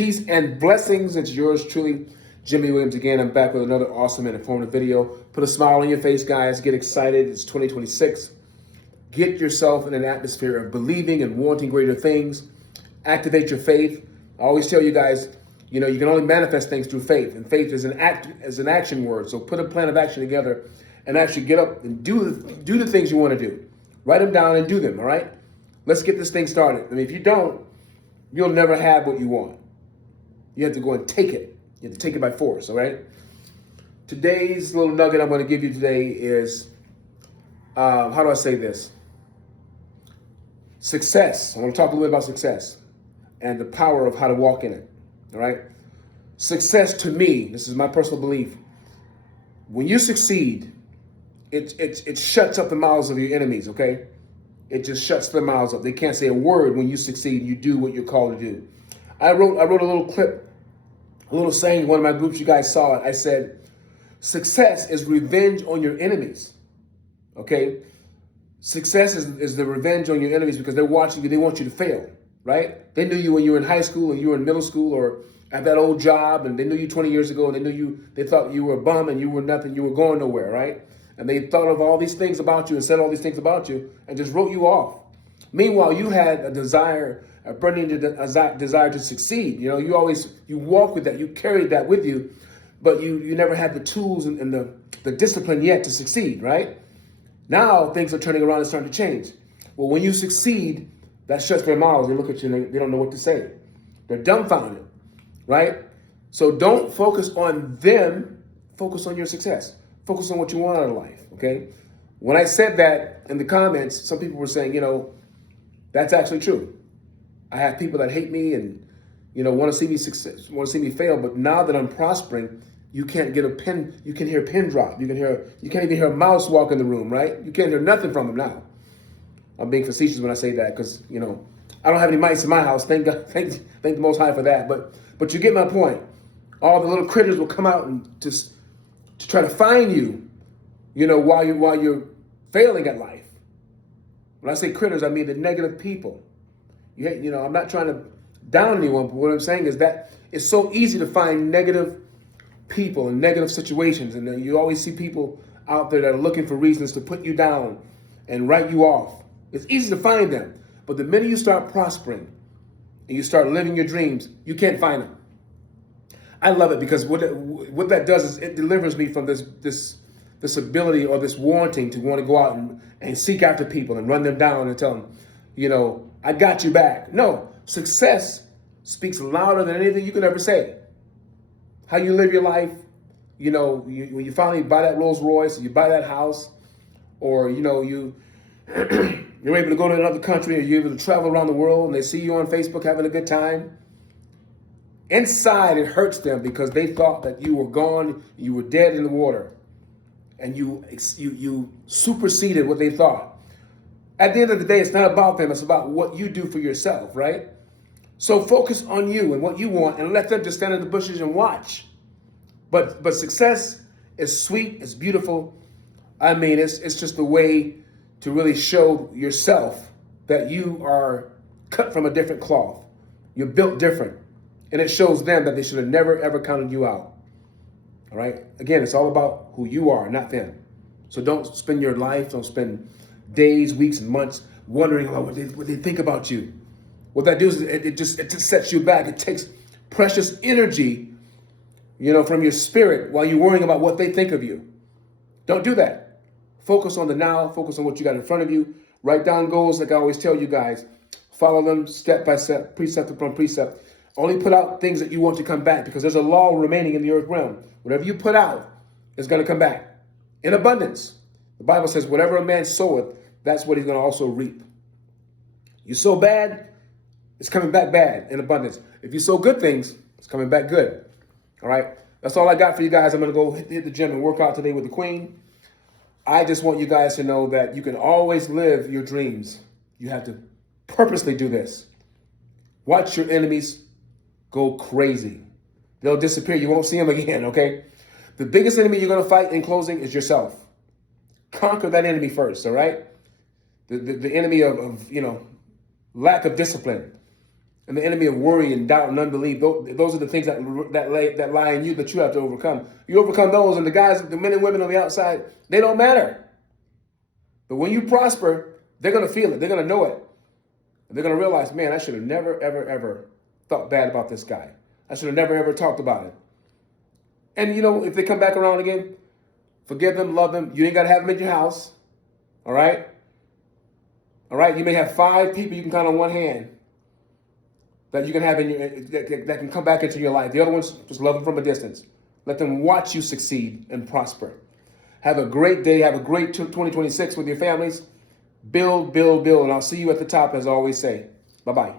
Peace and blessings. It's yours truly, Jimmie Williams again. I'm back with another awesome and informative video. Put a smile on your face, guys. Get excited. It's 2026. Get yourself in an atmosphere of believing and wanting greater things. Activate your faith. I always tell you guys, you can only manifest things through faith, and faith is an action word. So put a plan of action together and actually get up and do the things you want to do. Write them down and do them. All right. Let's get this thing started. I mean, if you don't, you'll never have what you want. You have to go and take it. You have to take it by force, all right? Today's little nugget I'm going to give you today is, how do I say this? Success. I want to talk a little bit about success and the power of how to walk in it, all right? Success to me, this is my personal belief, when you succeed, it shuts up the mouths of your enemies, okay? It just shuts their mouths up. They can't say a word when you succeed. You do what you're called to do. I wrote a little clip, a little saying in one of my groups. You guys saw it. I said, success is revenge on your enemies. Okay? Success is the revenge on your enemies because they're watching you. They want you to fail, right? They knew you when you were in high school, or you were in middle school, or at that old job, and they knew you 20 years ago, and they thought you were a bum and you were nothing. You were going nowhere, right? And they thought of all these things about you and said all these things about you and just wrote you off. Meanwhile, you had a desire, a burning desire to succeed. You walk with that, you carried that with you, but you never had the tools and the discipline yet to succeed, right? Now things are turning around and starting to change. Well, when you succeed, that shuts their mouths. They look at you and they don't know what to say. They're dumbfounded, right? So don't focus on them, focus on your success. Focus on what you want out of life, okay? When I said that in the comments, some people were saying, that's actually true. I have people that hate me and, want to see me success, want to see me fail. But now that I'm prospering, you can't get a pin. You can hear a pin drop. You can't even hear a mouse walk in the room, right? You can't hear nothing from them now. I'm being facetious when I say that because, I don't have any mice in my house. Thank God, thank the Most High for that. But you get my point. All the little critters will come out and just to try to find you, while you're failing at life. When I say critters, I mean the negative people. I'm not trying to down anyone, but what I'm saying is that it's so easy to find negative people and negative situations, and then you always see people out there that are looking for reasons to put you down and write you off. It's easy to find them, but the minute you start prospering and you start living your dreams, you can't find them. I love it because what that does is it delivers me from this ability or this wanting to want to go out and seek after people and run them down and tell them, I got you back. No, success speaks louder than anything you could ever say. How you live your life, when you finally buy that Rolls Royce, or you buy that house, or you're able to go to another country, or you're able to travel around the world, and they see you on Facebook having a good time. Inside, it hurts them because they thought that you were gone, you were dead in the water, and you superseded what they thought. At the end of the day, it's not about them, it's about what you do for yourself, right? So focus on you and what you want and let them just stand in the bushes and watch. But success is sweet, it's beautiful. I mean, it's just a way to really show yourself that you are cut from a different cloth. You're built different. And it shows them that they should have never, ever counted you out. All right? Again, it's all about who you are, not them. So don't spend your life, don't spend days, weeks, and months wondering about what they think about you. What that does is it just sets you back. It takes precious energy, from your spirit while you're worrying about what they think of you. Don't do that. Focus on the now. Focus on what you got in front of you. Write down goals like I always tell you guys. Follow them step by step, precept upon precept. Only put out things that you want to come back because there's a law remaining in the earth realm. Whatever you put out is going to come back in abundance. The Bible says, whatever a man soweth, that's what he's going to also reap. You sow bad, it's coming back bad in abundance. If you sow good things, it's coming back good. All right? That's all I got for you guys. I'm going to go hit the gym and work out today with the queen. I just want you guys to know that you can always live your dreams. You have to purposely do this. Watch your enemies go crazy. They'll disappear. You won't see them again, okay? The biggest enemy you're going to fight in closing is yourself. Conquer that enemy first, all right? The enemy of lack of discipline. and the enemy of worry and doubt and unbelief. Those are the things that lie in you that you have to overcome. You overcome those, and the guys, the men and women on the outside, they don't matter. But when you prosper, they're going to feel it. They're going to know it. And they're going to realize, man, I should have never, ever, ever thought bad about this guy. I should have never, ever talked about it. And, you know, if they come back around again, forgive them, love them. You ain't got to have them in your house. All right? All right? You may have 5 people you can count on one hand that you can have in your, that can come back into your life. The other ones, just love them from a distance. Let them watch you succeed and prosper. Have a great day. Have a great 2026 with your families. Build, build, build. And I'll see you at the top, as I always say. Bye-bye.